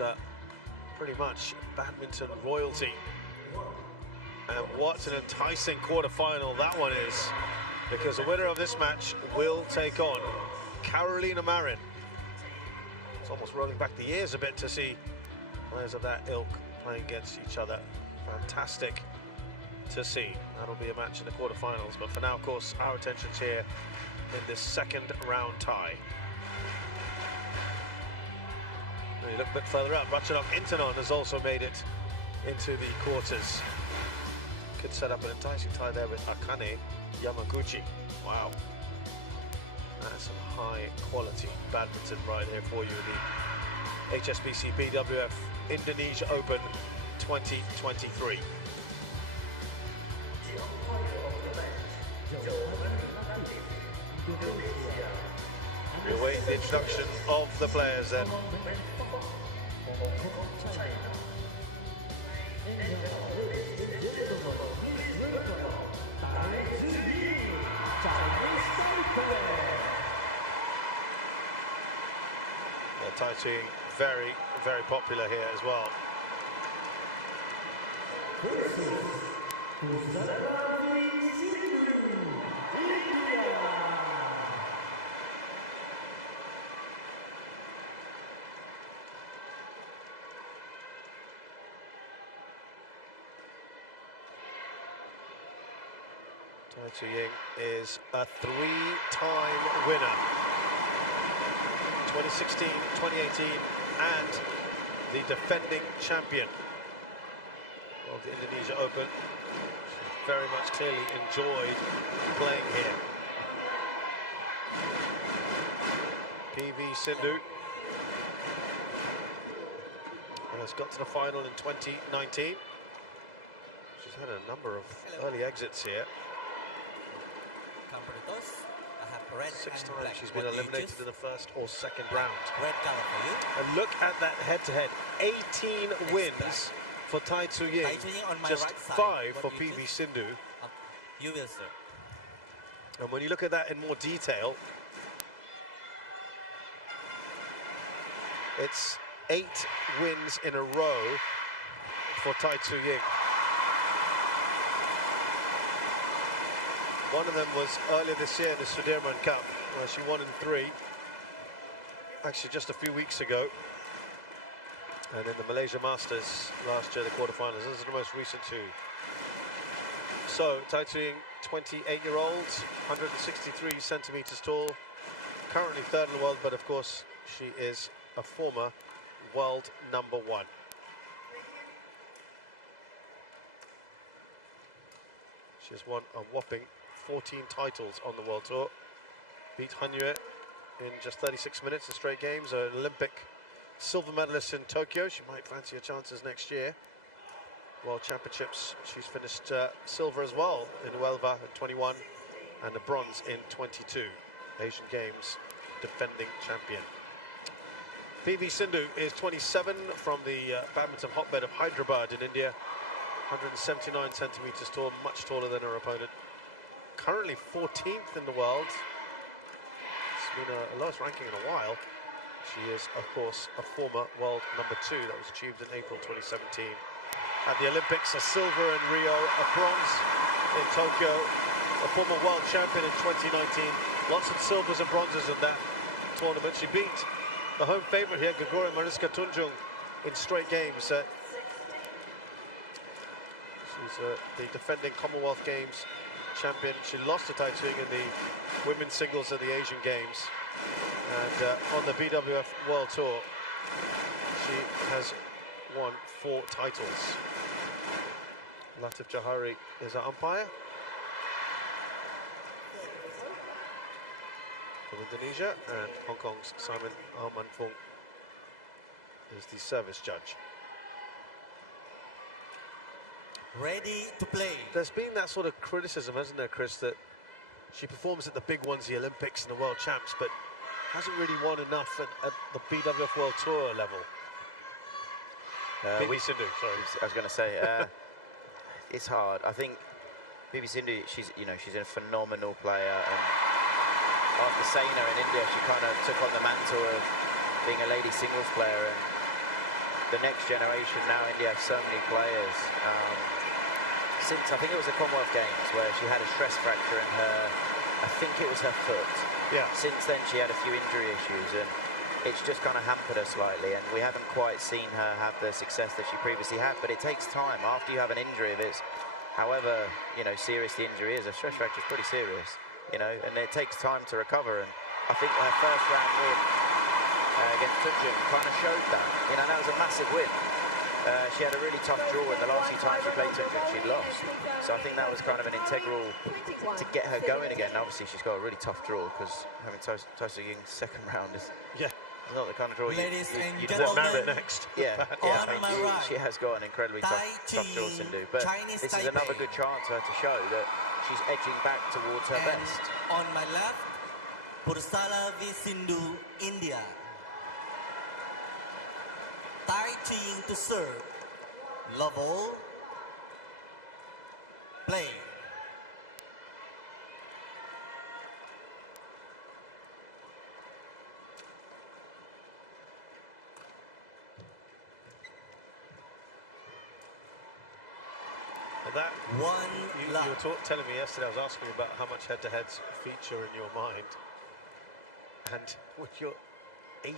is pretty much badminton royalty. And what an enticing quarterfinal that one is, because the winner of this match will take on Carolina Marin. It's almost rolling back the years a bit to see players of that ilk playing against each other. Fantastic to see. That'll be a match in the quarterfinals, but for now, of course, our attention's here in this second round tie. When you look a bit further up, Ratchanok Intanon has also made it into the quarters. Could set up an enticing tie there with Akane Yamaguchi. Wow. That's some high quality badminton right here for you in the HSBC BWF Indonesia Open 2023. We await the introduction of the players then. Tai Tzu Ying, very, very popular here as well. Tai Tzu Ying is a three-time winner. 2016, 2018, and the defending champion of the Indonesia Open. She very much clearly enjoyed playing here. PV Sindhu has got to the final in 2019. She's had a number of early exits here. 6 times she's been eliminated in the first or second round. Red color for you. And look at that head-to-head. 18 wins for Tai Tzu Ying, just right 5 for PV Sindhu. You will, sir. And when you look at that in more detail, it's 8 wins in a row for Tai Tzu Ying. One of them was earlier this year in the Sudirman Cup, where she won in 3. Actually, just a few weeks ago. And in the Malaysia Masters last year, the quarterfinals. Those are the most recent 2. So, Tai Tzu Ying, 28-year-old, 163 centimeters tall, currently 3rd in the world, but of course, she is a former world number 1. She has won a whopping 14 titles on the World Tour. Beat Hanyue in just 36 minutes in straight games. An Olympic silver medalist in Tokyo. She might fancy her chances next year. World Championships, she's finished silver as well in Huelva in 21 and a bronze in 22. Asian Games defending champion. PV Sindhu is 27 from the badminton hotbed of Hyderabad in India. 179 centimeters tall, much taller than her opponent. Currently 14th in the world. It's been her lowest ranking in a while. She is, of course, a former world number 2 that was achieved in April 2017. At the Olympics, a silver in Rio, a bronze in Tokyo, a former world champion in 2019. Lots of silvers and bronzes in that tournament. She beat the home favorite here, Gregoria Mariska Tunjung, in straight games. She's the defending Commonwealth Games champion. She lost to Tai Tzu Ying in the women's singles at the Asian Games. And on the BWF World Tour, she has won 4 titles. Latif Johari is our umpire from Indonesia, and Hong Kong's Simon Armanfung is the service judge. Ready to play. There's been that sort of criticism, hasn't there, Chris, that she performs at the big ones, the Olympics and the World Champs, but hasn't really won enough at the BWF World Tour level. PV Sindhu, sorry. I was going to say, it's hard. I think PV Sindhu, she's a phenomenal player, and after Saina in India, she kind of took on the mantle of being a lady singles player, and the next generation now, India have so many players. Since I think it was the Commonwealth Games where she had a stress fracture in her, I think it was her foot. Yeah. Since then she had a few injury issues, and it's just kind of hampered her slightly, and we haven't quite seen her have the success that she previously had. But it takes time. After you have an injury, if it's however, you know, serious the injury is, a stress fracture is pretty serious, you know, and it takes time to recover. And I think her first round win against Tunjung kind of showed that. You know, that was a massive win. She had a really tough draw, and the last few times she played Tunjung, she'd lost. So I think that was kind of an integral to get her going again. And obviously, she's got a really tough draw, because having Tai Tzu Ying second round is not the kind of draw you want merit next. Yeah, I mean, she has got an incredibly tough draw, Sindhu. But this is another good chance for her to show that she's edging back towards her best. On my left, Pusarla v Sindhu, India. Tai Tzu Ying to serve. Love all. Play. That you were telling me yesterday, I was asking you about how much head-to-heads feature in your mind, and with your 18-5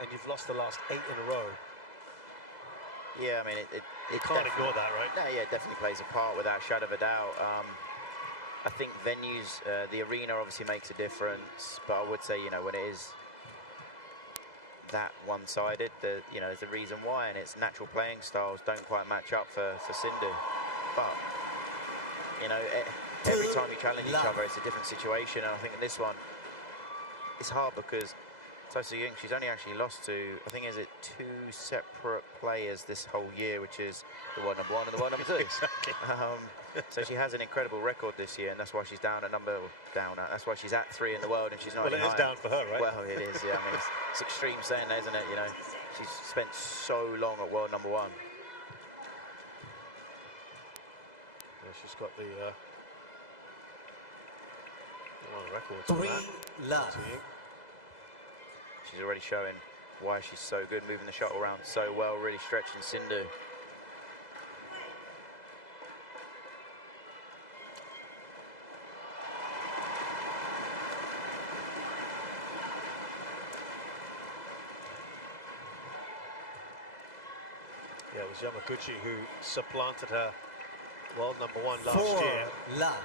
and you've lost the last 8 in a row. Yeah, I mean, you can't ignore that, right? No, yeah, it definitely plays a part without a shadow of a doubt. I think venues, the arena obviously makes a difference, but I would say, you know, when it is that one-sided, you know, there's a reason why, and it's natural playing styles don't quite match up for Sindhu. But you know, every time you challenge each other, it's a different situation. And I think in this one, it's hard because Tai Tzu Ying, she's only actually lost to, I think, is it 2 separate players this whole year, which is the world number 1 and the world number 2. Exactly. So she has an incredible record this year, and that's why she's that's why she's at 3 in the world, and she's not. Well, it is down for her, right? Well, it is. Yeah, I mean, it's extreme saying that, isn't it? You know, she's spent so long at world number 1. Yeah, she's got the one of the records. 3 love. She's already showing why she's so good, moving the shuttle around so well, really stretching Sindhu. Yeah, it was Yamaguchi who supplanted her world number 1 last 4 year. love.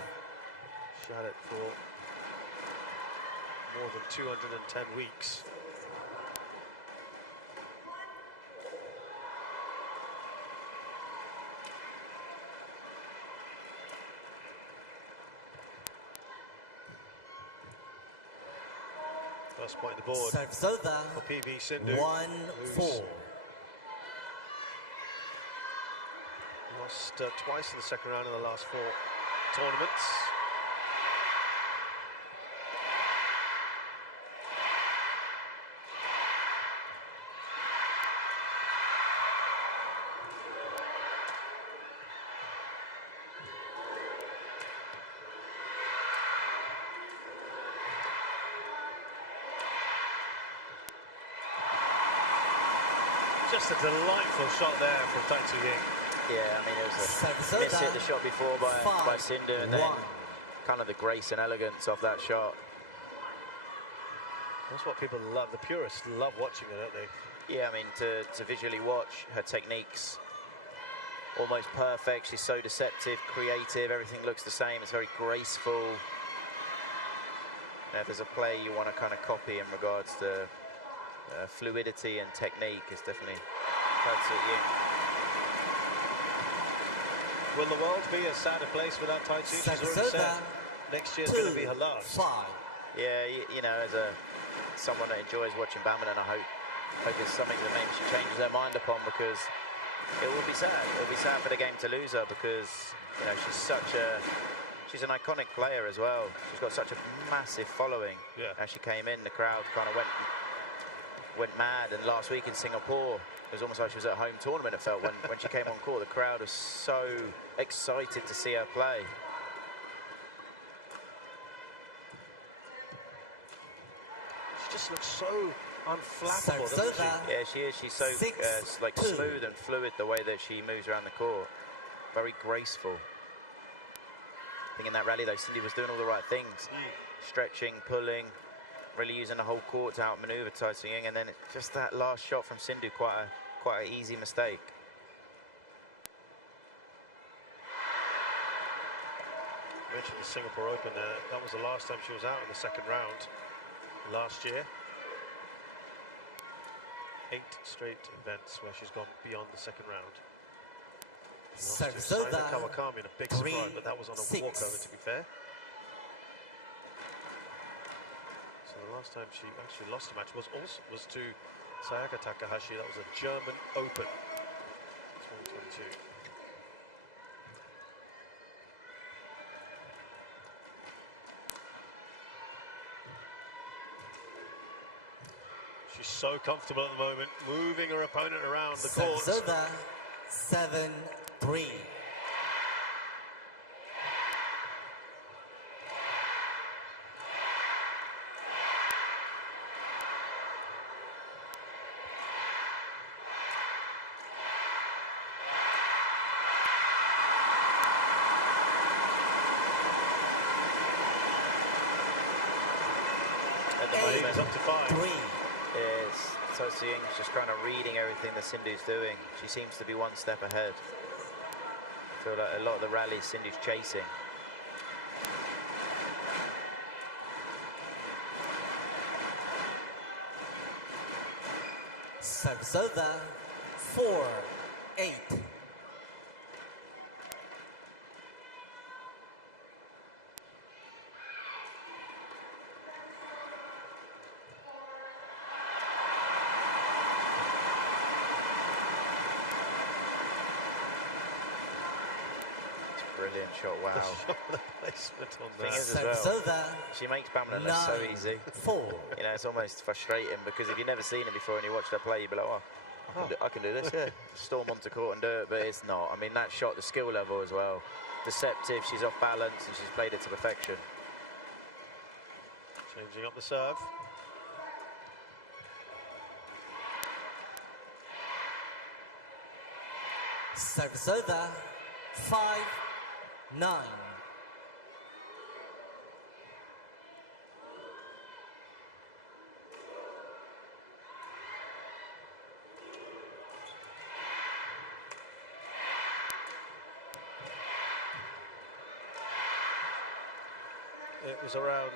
She had it for more than 210 weeks. First point on the board for PV Sindhu. 1-4. Lost twice in the second round in the last 4 tournaments. Just a delightful shot there from Tai Tzu Ying. Yeah, I mean, it was a miss hit the shot before by Sindhu, and then kind of the grace and elegance of that shot. That's what people love. The purists love watching it, don't they? Yeah, I mean, to visually watch her techniques, almost perfect. She's so deceptive, creative. Everything looks the same. It's very graceful. Now, if there's a play you want to kind of copy in regards to fluidity and technique, it's definitely Tai Tzu Ying. Will the world be a sadder place without Tai Tzu? She's already said next year's going to be her last. Yeah, you know, as someone that enjoys watching badminton, I hope it's something that maybe she changes her mind upon, because it will be sad. It will be sad for the game to lose her, because you know she's an iconic player as well. She's got such a massive following. Yeah. As she came in, the crowd kind of went mad, and last week in Singapore, it was almost like she was at a home tournament, it felt, when she came on court. The crowd was so excited to see her play. She just looks so unflappable, doesn't she? Yeah, she is. She's so like smooth and fluid the way that she moves around the court. Very graceful. I think in that rally though, Sindhu was doing all the right things. Stretching, pulling, really using the whole court to outmaneuver Tai Tzu Ying, and then just that last shot from Sindhu, quite an easy mistake. You mentioned the Singapore Open there. That was the last time she was out in the second round last year. 8 straight events where she's gone beyond the second round. She lost to Saina Kawakami in a big surprise, but that was on a walkover, to be fair. So the last time she actually lost a match was to Sayaka Takahashi. That was a German Open, 2022. She's so comfortable at the moment, moving her opponent around the court. 7-3. At the moment, it's up to 5. Yes, Tai Tzu Ying's just kind of reading everything that Sindhu's doing. She seems to be one step ahead. I feel like a lot of the rallies Sindhu's chasing. Service over, 4-8. Brilliant shot, wow. The placement on Thing that. is as well, she makes Pamela look so easy. 4. You know, it's almost frustrating because if you've never seen it before and you watch her play, you'd be like, oh, I can do this, yeah. Storm onto court and do it, but it's not. I mean, that shot, the skill level as well. Deceptive, she's off balance and she's played it to perfection. Changing up the serve. Service over, 5-9. It was around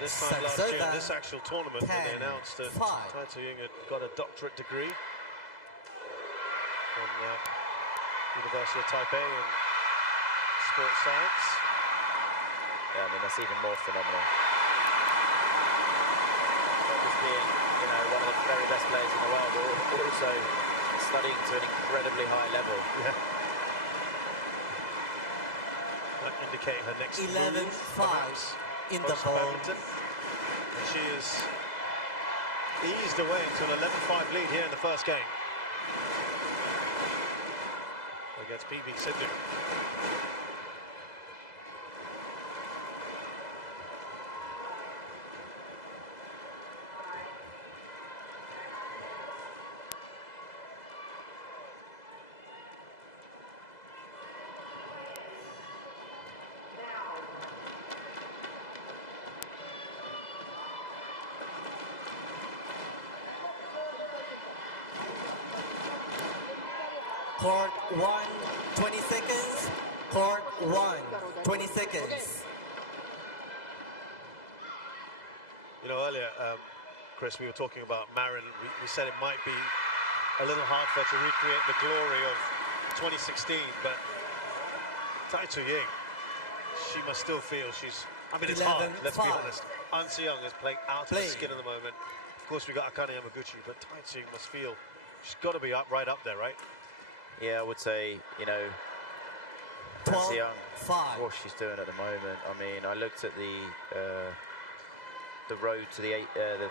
this time last year, this actual tournament, when they announced that Tai Tzu Ying had got a doctorate degree from University of Taipei in sports science. Yeah, I mean, that's even more phenomenal. Not just being, you know, one of the very best players in the world, but also studying to an incredibly high level. Yeah. Might indicate her next 11-5 in the ball. Badminton. And she is eased away into an 11-5 lead here in the first game against PB Sindhu. Court 1, 20 seconds. Court 1, 20 seconds. You know, earlier, Chris, we were talking about Marin. We said it might be a little hard for her to recreate the glory of 2016, but Tai Tzu Ying, she must still feel she's, I mean, it's hard, let's be honest. An Se-young is playing out of the skin at the moment. Of course, we got Akane Yamaguchi, but Tai Tzu Ying must feel she's got to be right up there, right? Yeah, I would say, you know, An Se-young, what she's doing at the moment. I mean, I looked at the road to the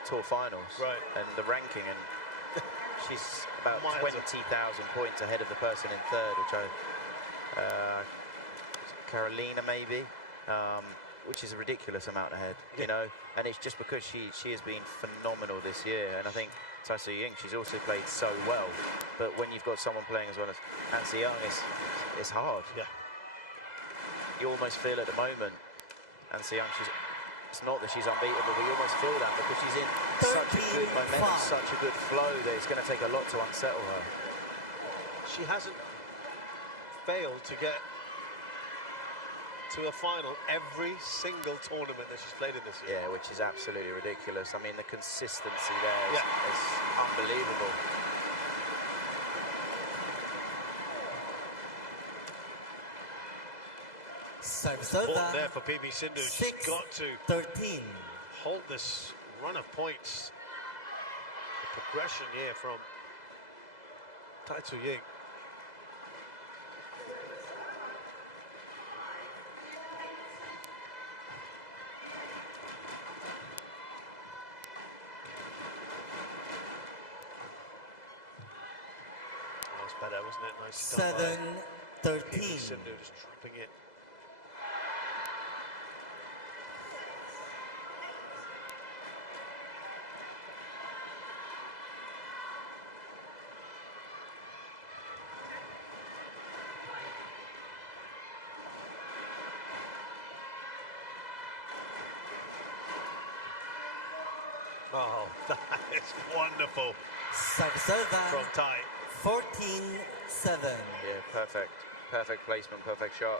tour finals, and the ranking, and she's about 20,000 points ahead of the person in third, which Carolina maybe. which is a ridiculous amount ahead, Yeah. you know. And it's just because she has been phenomenal this year. And I think Tai Tzu Ying, she's also played so well. But when you've got someone playing as well as Nancy Young, it's hard. Yeah. You almost feel at the moment, Nancy Young, it's not that she's unbeatable, but you almost feel that because she's in such a good momentum, such a good flow that it's going to take a lot to unsettle her. She hasn't failed to get to a final every single tournament that she's played in this year. Yeah, which is absolutely ridiculous. I mean, the consistency there is, Yeah. is unbelievable. Service Important there for PB Sindhu. She's got to 13. hold this run of points. The progression here from Tai Tzu Ying. That was better, wasn't it? Nice done by 7-13. PB Sindhu, just dropping it. Oh, that is wonderful Service from over. Tai. 14-7. Yeah, perfect placement, perfect shot.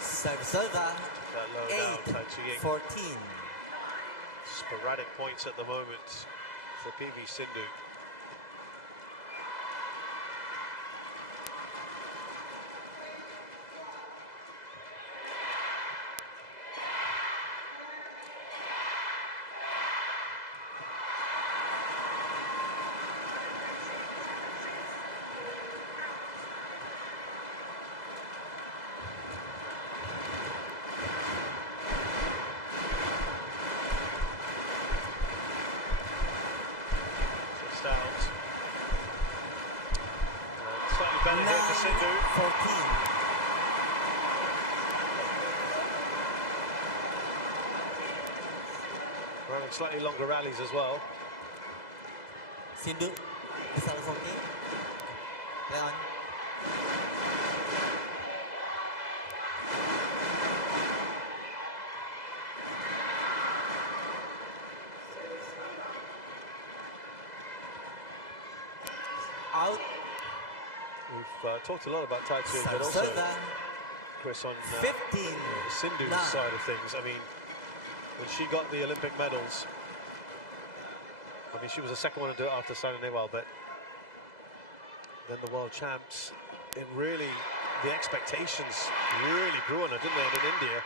Service over. That low down, Tai Tzu Ying. 8-14. Sporadic points at the moment for PB Sindhu. Out. Slightly better here for Sindhu. 14. We're having slightly longer rallies as well. Sindhu. Bisa langsung ke. Play on. Out. We've talked a lot about Tai Tzu Ying, but Service also, over. Chris, on 15. Sindhu's Nine. side of things. I mean, when she got the Olympic medals, I mean, she was the second one to do it after Saina Nehwal, but then the world champs, it really, the expectations really grew on her, didn't they, in India?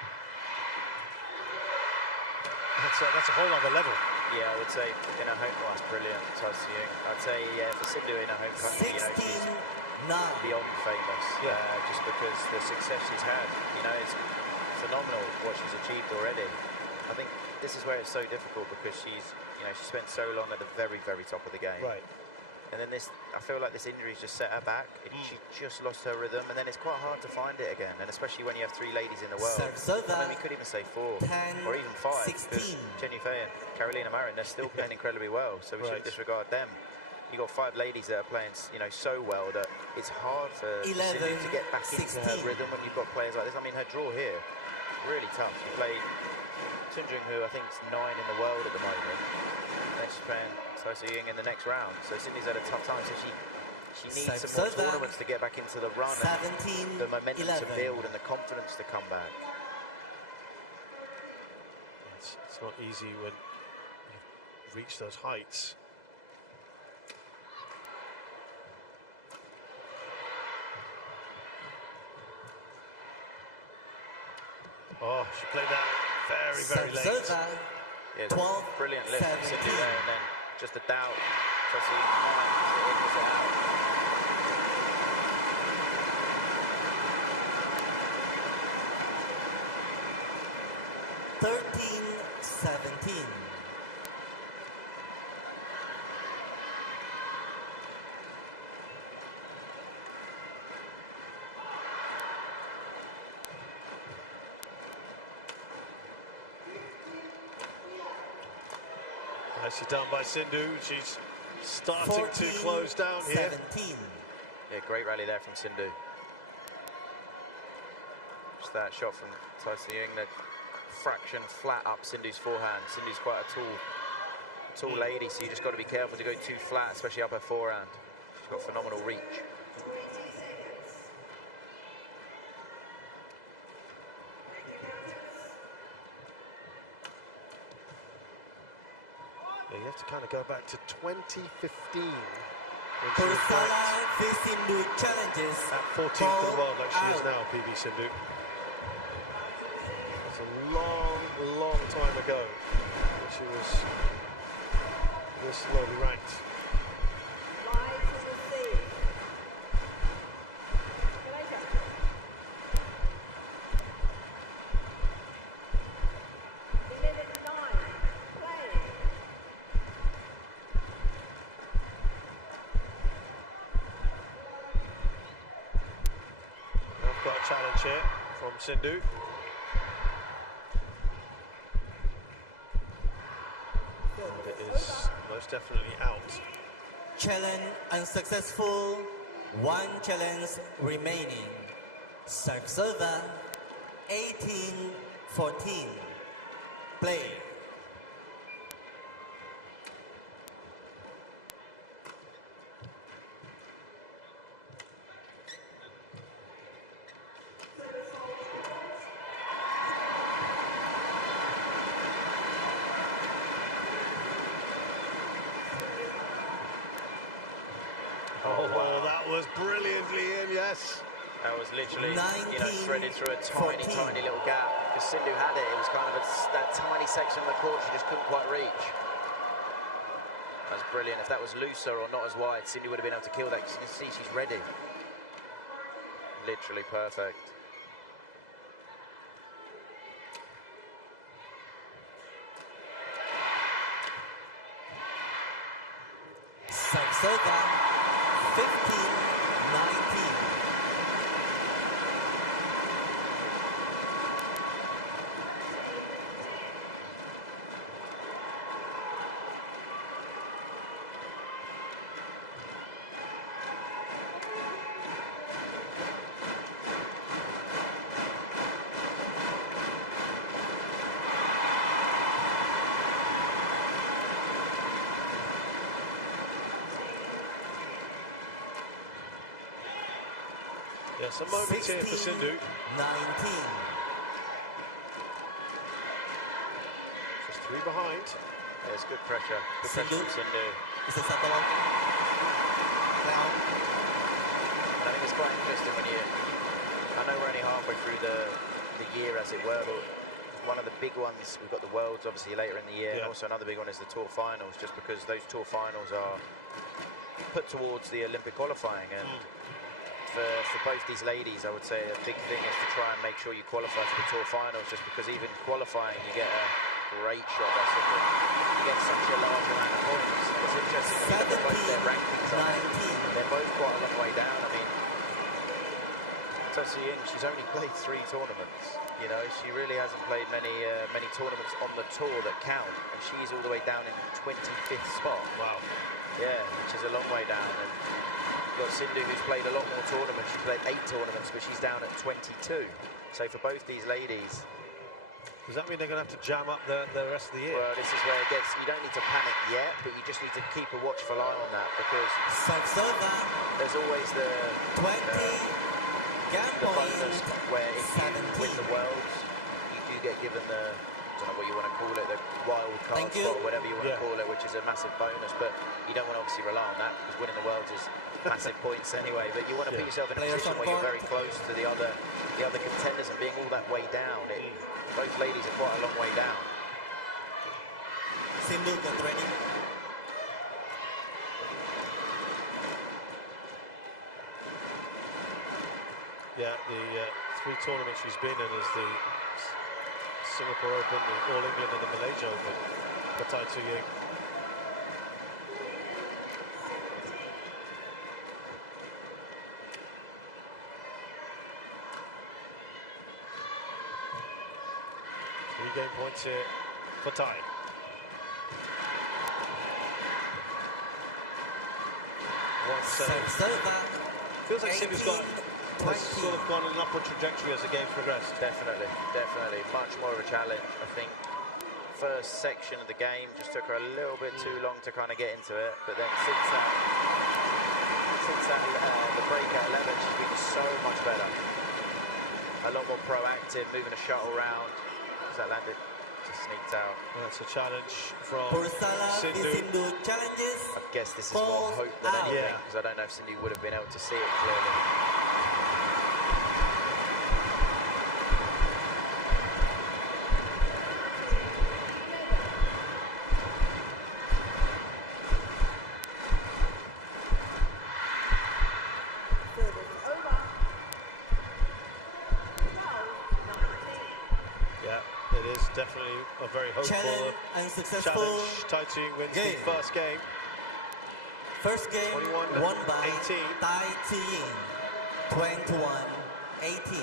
That's a whole other level. Yeah, I would say in her home, that's brilliant, Tai Tzu Ying. I'd say, yeah, for Sindhu in her home country, you know, she's 16-9. beyond famous, Yeah. just because the success she's had, you know, it's phenomenal what she's achieved already. I think this is where it's so difficult because she's, you know, she spent so long at the very, very top of the game. Right. And then I feel like this injury's just set her back. She just lost her rhythm, and then it's quite hard to find it again. And especially when you have three ladies in the world. Service over. I mean, we could even say 4 10, or even 5. 16. Jenny Fay and Carolina Marin, they're still playing incredibly well, so we Right. shouldn't disregard them. You got 5 ladies that are playing, you know, so well that it's hard for 11, Sindhu to get back into her 16. rhythm when you've got players like this. I mean, her draw here, really tough. She played Tunjung, who I think is 9 in the world at the moment. And then she's playing Tai Tzu Ying in the next round. So Sydney's had a tough time. So she needs some more tournaments to get back into the run. 17, And the momentum 11. to build and the confidence to come back. It's not easy when you reach those heights. Oh, she played that very, very late. Service over. Yeah, 12, brilliant lift from Sindhu 17. there, and then just a doubt. So see, is it in, is it out? Nicely done by Sindhu. She's starting to close down here. 17. Yeah, great rally there from Sindhu. Just that shot from Tai Tzu Ying, that fraction flat up Sindhu's forehand. Sindhu's quite a tall lady, so you just got to be careful to go too flat, especially up her forehand. She's got phenomenal reach. Yeah, you have to kind of go back to 2015. Pusarla Sindhu challenges. At 14th in the world, like she is now, PB Sindhu. It's a long, long time ago when she was this lowly ranked. Got a challenge here from Sindhu. And it is most definitely out. Challenge unsuccessful. One challenge remaining. Serve 18-14. Play. Oh, wow. That was brilliantly in, yes. That was literally, 19, threaded through a 14. tiny little gap. Because Sindhu had it. It was kind of that tiny section of the court she just couldn't quite reach. That's brilliant. If that was looser or not as wide, Sindhu would have been able to kill that. You can see she's ready. Literally perfect. Serve 15-19. Yeah, some moments here for Sindhu. 19. Just 3 behind. There's good pressure. Good Sindhu. pressure from Sindhu. Is it Sato? Now. I think it's quite interesting when I know we're only halfway through the year, as it were, but one of the big ones, we've got the Worlds obviously later in the year, and also another big one is the Tour Finals, just because those Tour Finals are put towards the Olympic qualifying, and for both these ladies, I would say a big thing is to try and make sure you qualify for the Tour Finals, just because even qualifying, you get a great shot by Sindhu. You get such a large amount of points. It's interesting when you look at both their rankings on it. They're both quite a long way down. I mean, Tai Tzu Ying, she's only played 3 tournaments. You know, she really hasn't played many tournaments on the tour that count, and she's all the way down in 25th spot. Wow. Yeah, which is a long way down. And you've got Sindhu, who's played a lot more tournaments. She's played 8 tournaments, but she's down at 22. So for both these ladies, does that mean they're going to have to jam up the rest of the year? well, this is where it gets, you don't need to panic yet, but you just need to keep a watchful eye on that, because there's always the bonus where if you win the Worlds, you do get given the, I don't know what you want to call it, the wild card spot, or whatever you want to call it, which is a massive bonus, but you don't want to obviously rely on that, because winning the Worlds is massive points anyway, but you want to put yourself in a position where you're very close to the other contenders, and being all that way down, both ladies are quite a long way down. Sindhu get ready. Yeah, the 3 tournaments she's been in is the Singapore Open, the All England and the Malaysia Open for Tai Tzu Ying. Game points here for Tai. Feels like Sindhu's has sort of gone on an upward trajectory as the game's progressed. Definitely, definitely. Much more of a challenge. I think first section of the game just took her a little bit too long to kind of get into it, but then since that the break at 11, she's been so much better. A lot more proactive, moving a shuttle around. As that landed, just sneaked out. That's a challenge from Pusarla Sindhu. challenges. I guess this is more hope than anything, because I don't know if Sindhu would have been able to see it clearly. Definitely a very hopeful challenge and successful challenge. Tai Tzu Ying wins the first game. First game won by Tai Tzu Ying, 21-18.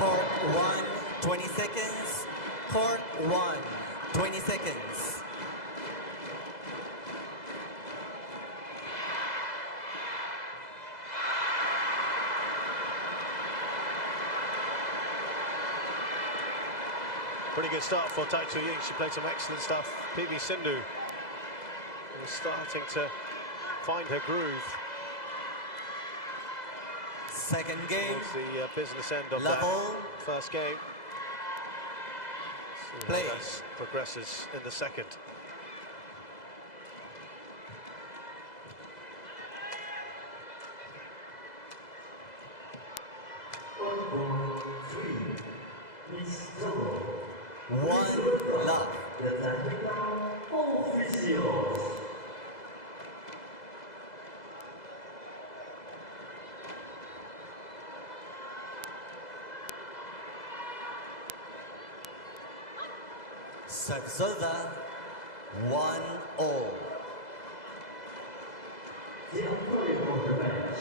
Court 1, 20 seconds. Court 1, 20 seconds. Pretty good start for Tai Tzu Ying. She played some excellent stuff. PB Sindhu is starting to find her groove. Second game. The business end of level. That first game. See play. How that progresses in the second. One love. Service over. 1-all. The umpire of the match,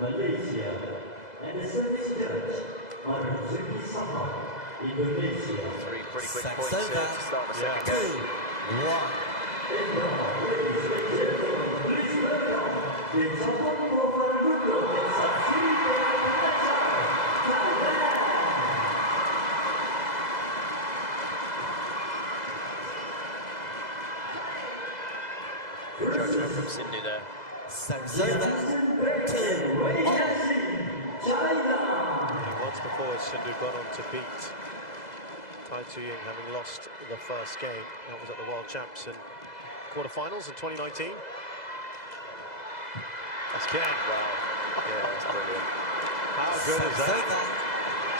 Malaysia, and the service judge, R16, Indonesia. Three pretty quick points here to start the second game. 2-1. Ladies and gentlemen, please welcome the champion of the world in Sudirman, Thailand. Good judgment from Sindhu there. Service over. 2-all. Once before, Sindhu gone on to beat Tai Tzu Ying, having lost the first game. That was at the World Champs in quarterfinals in 2019. That's Ken. Wow. Yeah, that's brilliant. How good is that?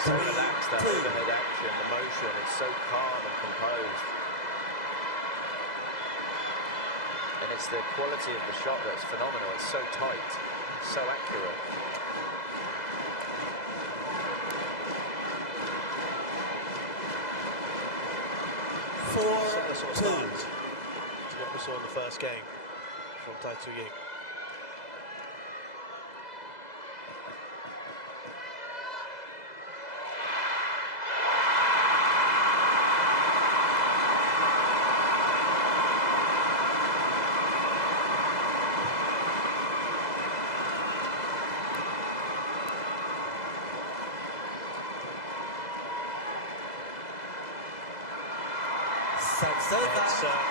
So relaxed, that overhead action, the motion, it's so calm and composed. And it's the quality of the shot that's phenomenal. It's so tight, so accurate. Similar sort of start to what what we saw in the first game from Tai Tzu Ying.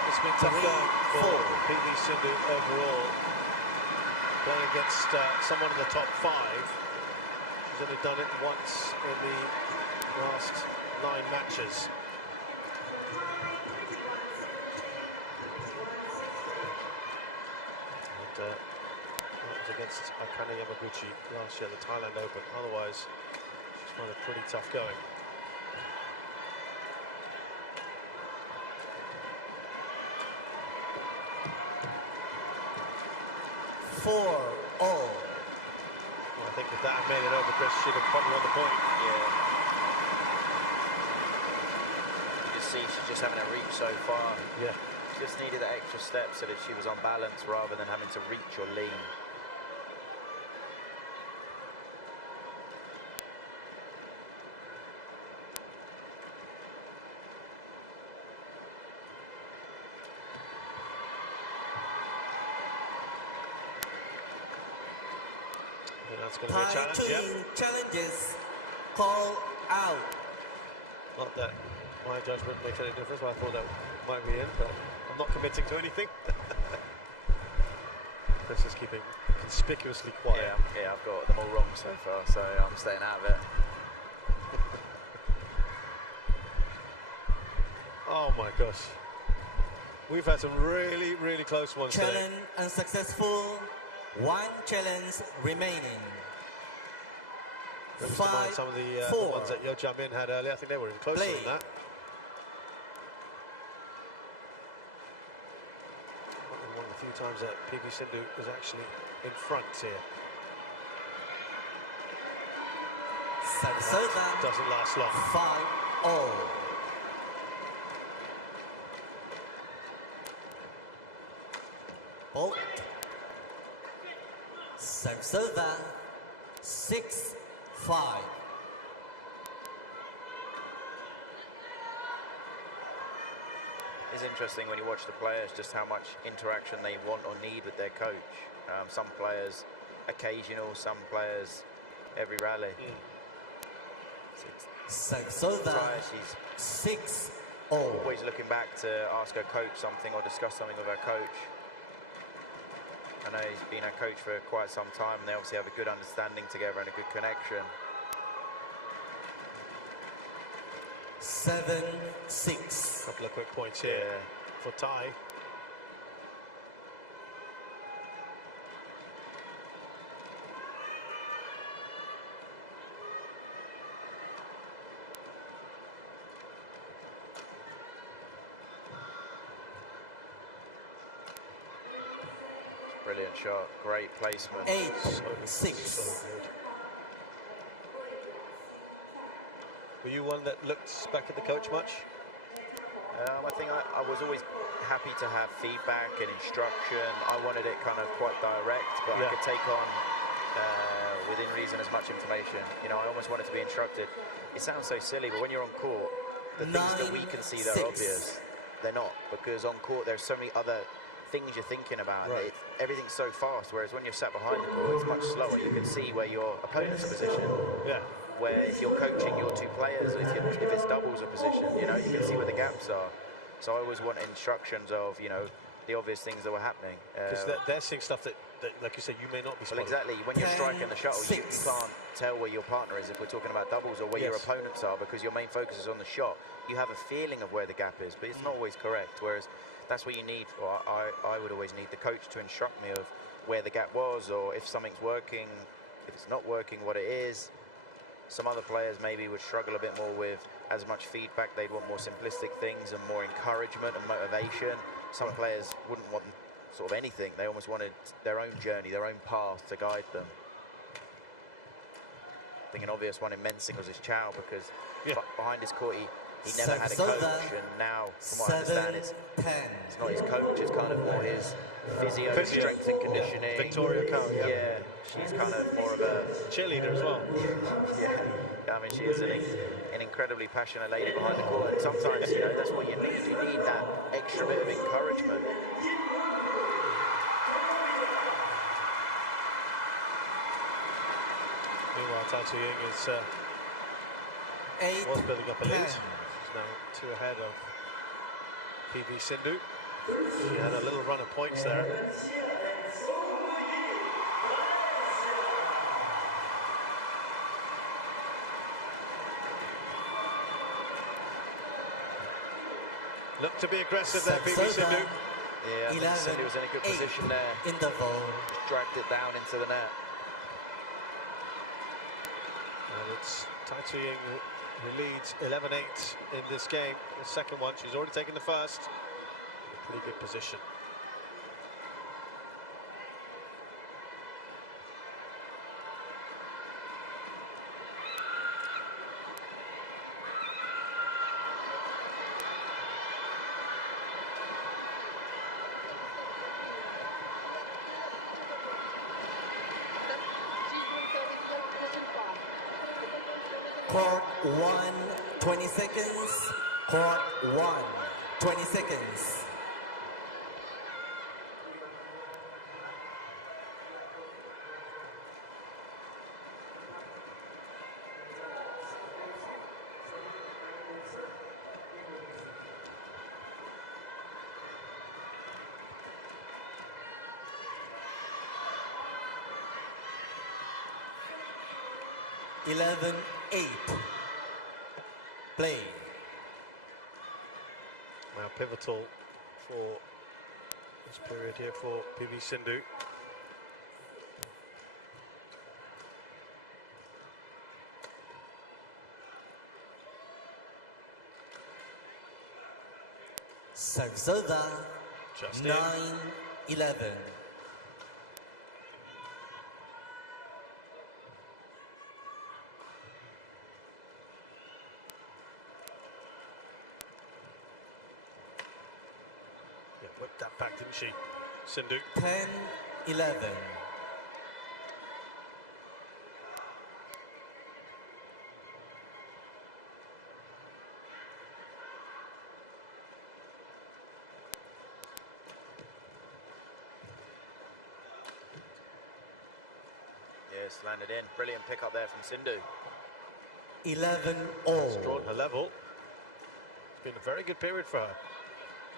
It's been tough going for PV Sindhu overall. Playing against someone in the top 5. She's only done it once in the last 9 matches. And that was against Akane Yamaguchi last year at the Thailand Open. Otherwise, she's found it pretty tough going. 4-all. Well, I think if that had made it over, Chris should have probably won the point. Yeah. You can see she's just having to reach so far. Yeah. She just needed that extra step so that she was on balance rather than having to reach or lean. That's going to be a Tai challenge, Tzu yeah. Ying challenges. Call out. Not that my judgment makes any difference, but I thought that might be in, but I'm not committing to anything. Chris is keeping conspicuously quiet. Yeah, I've got them all wrong so far, so I'm staying out of it. Oh my gosh. We've had some really, really close ones today. Challenge unsuccessful. 1 challenge remaining. Brings to mind some of the ones that Yo Jam In had earlier. I think they were even closer than that. One of the few times that PV Sindhu was actually in front here. That doesn't last long. 5-all. Bolt. Serve 6-5. It's interesting when you watch the players just how much interaction they want or need with their coach. Some players occasional, some players every rally. Serve she's 6-all. always looking back to ask her coach something or discuss something with her coach. I know he's been her coach for quite some time, and they obviously have a good understanding together and a good connection. 7-6. Couple of quick points here for Tai. Brilliant shot, great placement. 8-6. So good. Were you one that looked back at the coach much? I think I was always happy to have feedback and instruction. I wanted it kind of quite direct, but I could take on, within reason, as much information. You know, I almost wanted to be instructed. It sounds so silly, but when you're on court, the things that we can see that are obvious, they're not. Because on court, there's so many other things you're thinking about. Right. Everything's so fast, whereas when you're sat behind the court, it's much slower. You can see where your opponent's position. Yeah. Where if you're coaching your 2 players, if it's doubles a position, you know, you can see where the gaps are. So I always want instructions of, you know, the obvious things that were happening. Because they're seeing stuff that, like you said, you may not be Well, spotting. exactly. When you're striking the shuttle, you can't tell where your partner is if we're talking about doubles, or where your opponents are, because your main focus is on the shot. You have a feeling of where the gap is, but it's not always correct. Whereas that's what you need. Or I would always need the coach to instruct me of where the gap was, or if something's working, if it's not working, what it is. Some other players maybe would struggle a bit more with as much feedback. They'd want more simplistic things and more encouragement and motivation. Some players wouldn't want sort of anything. They almost wanted their own journey, their own path to guide them. I think an obvious one in men's singles is Chow, because behind his court, he never had a coach, and now, from what I understand, it's not his coach, it's kind of more his physio, strength and conditioning. Victoria Cow, yeah. She's kind of more of a cheerleader as well. Yeah, I mean, she is an incredibly passionate lady behind the court, and sometimes, you know, that's what you need. You need that extra bit of encouragement. Meanwhile, Tai Tzu Ying was building up a lead. She's now 2 ahead of PB Sindhu. She had a little run of points there. Look to be aggressive there, PB Sindhu. Yeah, I think Sindhu was in a good position there. Interval. Just dragged it down into the net. And it's Tai Tzu Ying who leads 11-8 in this game. The second one, she's already taken the first. Pretty good position. Court 1, 20 seconds. Court 1, 20 seconds. Eleven, 8. Play. Now pivotal for this period here for PB Sindhu. Service over. Just 9-11. Whipped that back, didn't she? Sindhu. 10-11. Yes, landed in. Brilliant pick up there from Sindhu. 11-all. It's drawn her level. It's been a very good period for her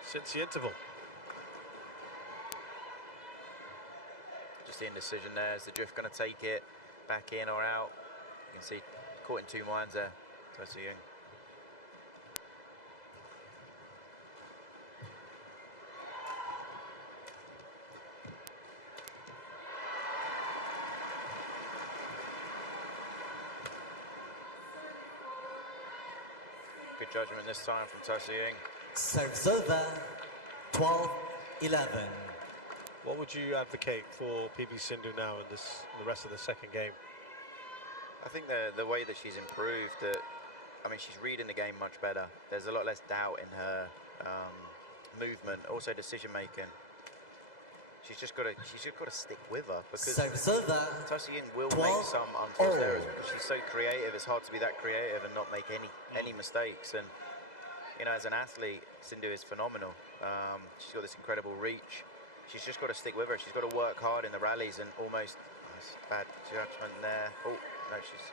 since the interval. Just the indecision there. Is the drift going to take it back in or out? You can see caught in 2 minds there. Tai Tzu Ying. Good judgment this time from Tai Tzu Ying. Service over. 12-11. What would you advocate for PB Sindhu now in the rest of the second game? I think the way that she's improved, I mean, she's reading the game much better. There's a lot less doubt in her movement, also decision making. She's just got to stick with her, because Tai Tzu Ying will make some unforced errors because she's so creative. It's hard to be that creative and not make any mistakes. And you know, as an athlete, Sindhu is phenomenal. She's got this incredible reach. She's just got to stick with her. She's got to work hard in the rallies, and almost bad judgment there. Oh no, she's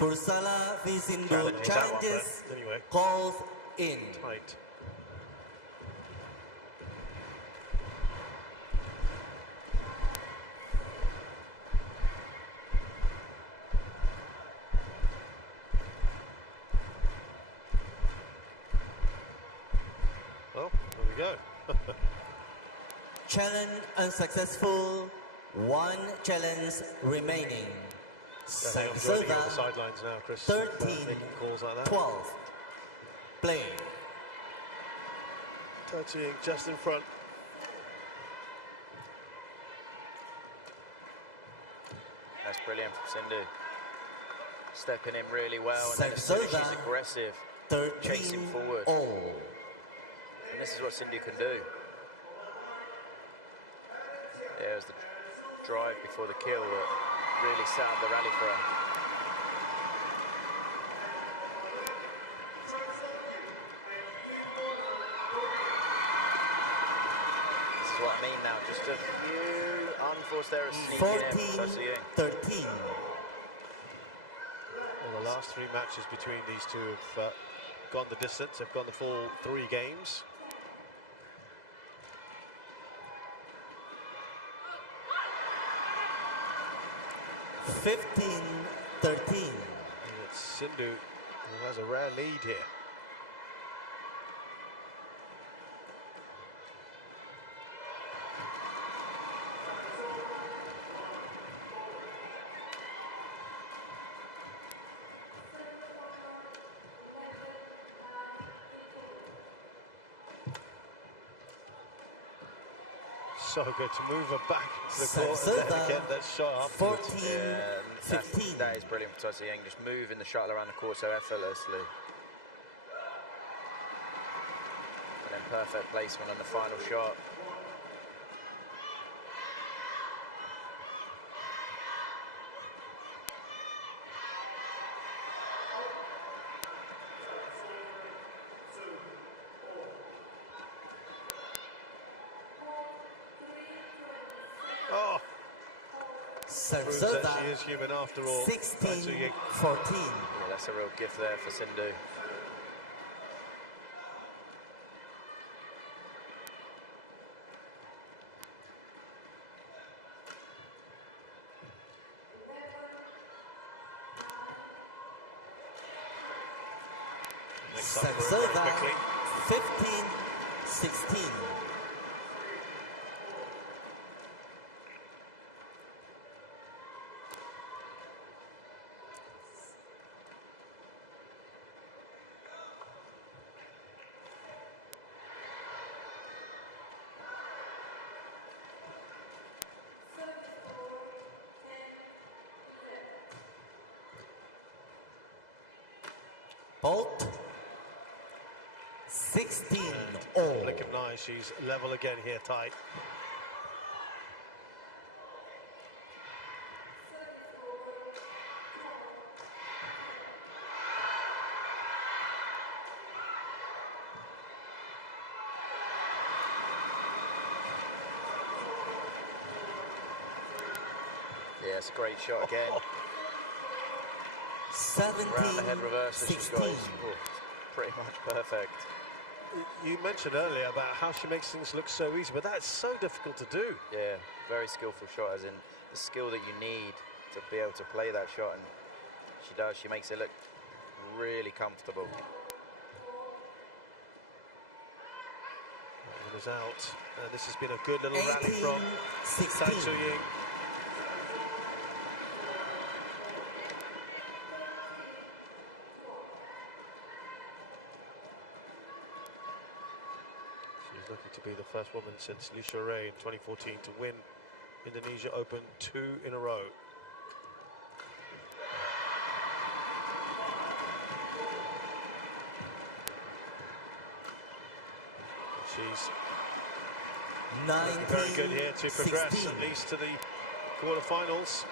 Pusarla v Sindhu challenges, anyway. calls in. Tight. Well, there we go. Challenge unsuccessful. 1 challenge remaining. I think I'm joining you on the sidelines now, Chris. 13, making calls like that. 12. Play. Tai Tzu Ying just in front. That's brilliant from Sindhu. stepping in really well, and then as Serve soon as she's serve. aggressive, 13 chasing forward. all. And this is what Sindhu can do. There's the drive before the kill that really set up the rally for her. This is what I mean now, just a few unforced errors sneaking in from Tai Tzu Ying. 13. Well, the last 3 matches between these two have gone the distance. They've gone the full 3 games. Fifteen, 13. And it's Sindhu who has a rare lead here. So good to move her back to the court and then get that shot afterwards. 14, Yeah, 15. that is brilliant for Tai Tzu Ying, just moving the shuttle around the court so effortlessly. And then perfect placement on the final shot. Oh, proves Serve that she is human after all. 16, Tai Tzu Ying. 14. Yeah, that's a real gift there for Sindhu. Next up for her Serve very quickly. 15, 16. Bolt 16 all. Blink of an eye, she's level again here, tight. Yeah, it's a great shot again. 17, Round the head reverse that she's got 16. is pretty much perfect. You mentioned earlier about how she makes things look so easy, but that's so difficult to do. Yeah, very skillful shot, as in the skill that you need to be able to play that shot, and she does. She makes it look really comfortable. That one is out, and this has been a good little rally 18, from 16. Tai Tzu Ying. She's looking to be the first woman since Lisha Ray in 2014 to win Indonesia Open 2 in a row. She's 19, very good here to progress 16. at least to the quarterfinals.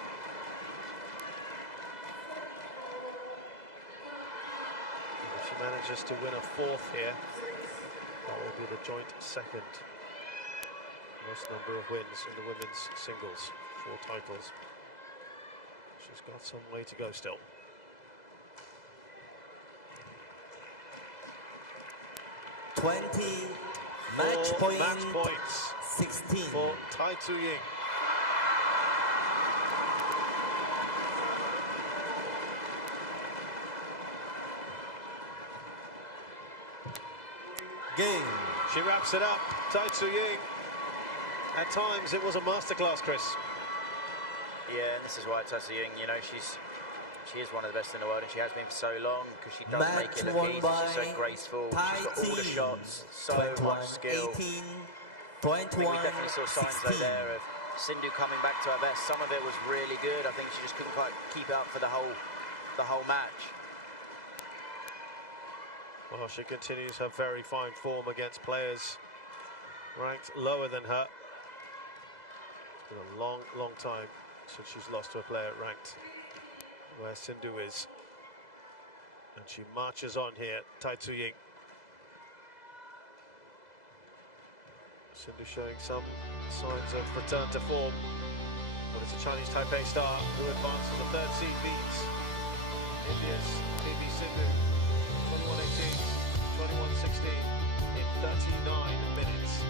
If she manages to win a 4th here, that will be the joint 2nd most number of wins in the women's singles, 4 titles. She's got some way to go still. 20, match point, Match points 16. for Tai Tzu Ying. Game. She wraps it up, Tai Tzu Ying. At times it was a masterclass, Chris. Yeah, and this is why Tai Tzu Ying, you know, she is one of the best in the world, and she has been for so long, because she does make Match it look won easy. by She's so graceful. Tai She's got all the Tzu. shots, so 21, much skill. 18, I think 21, we definitely saw signs 16. though there of Sindhu coming back to her best. Some of it was really good. I think she just couldn't quite keep it up for the whole the whole match. Well, she continues her very fine form against players ranked lower than her. It's been a long, long time since she's lost to a player ranked where Sindhu is. And she marches on here, Tai Tzu Ying. Sindhu showing some signs of return to form. But it's a Chinese Taipei star who advances the third seed, beats India's PB Sindhu 21-18, 21-16 in 39 minutes.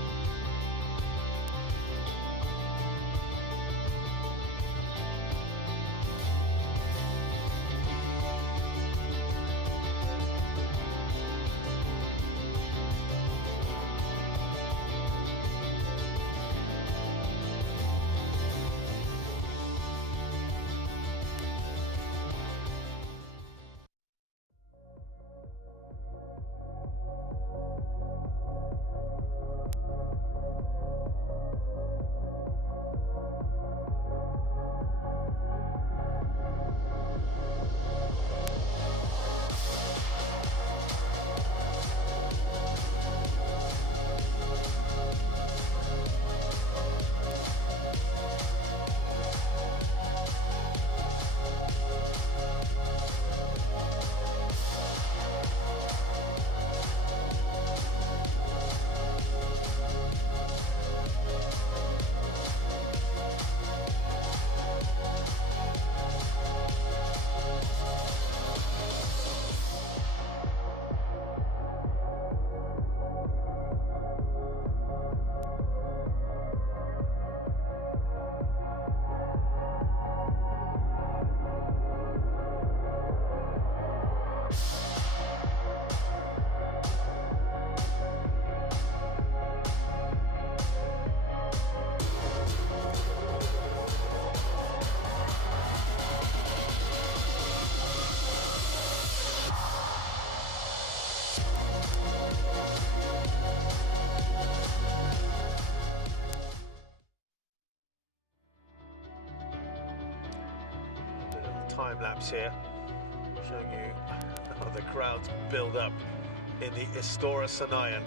Time lapse here, showing you how the crowds build up in the Istora Senayan.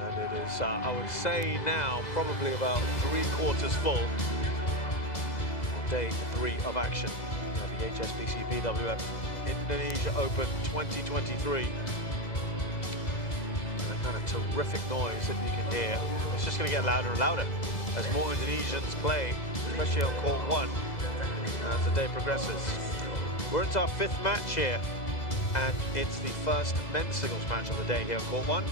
And it is, I would say now, probably about 3/4 full on day 3 of action at the HSBC BWF Indonesia Open 2023. And a kind of terrific noise that you can hear. It's just going to get louder and louder as more Indonesians play, especially on court 1. As the day progresses. We're into our 5th match here, and it's the first men's singles match of the day here on court 1.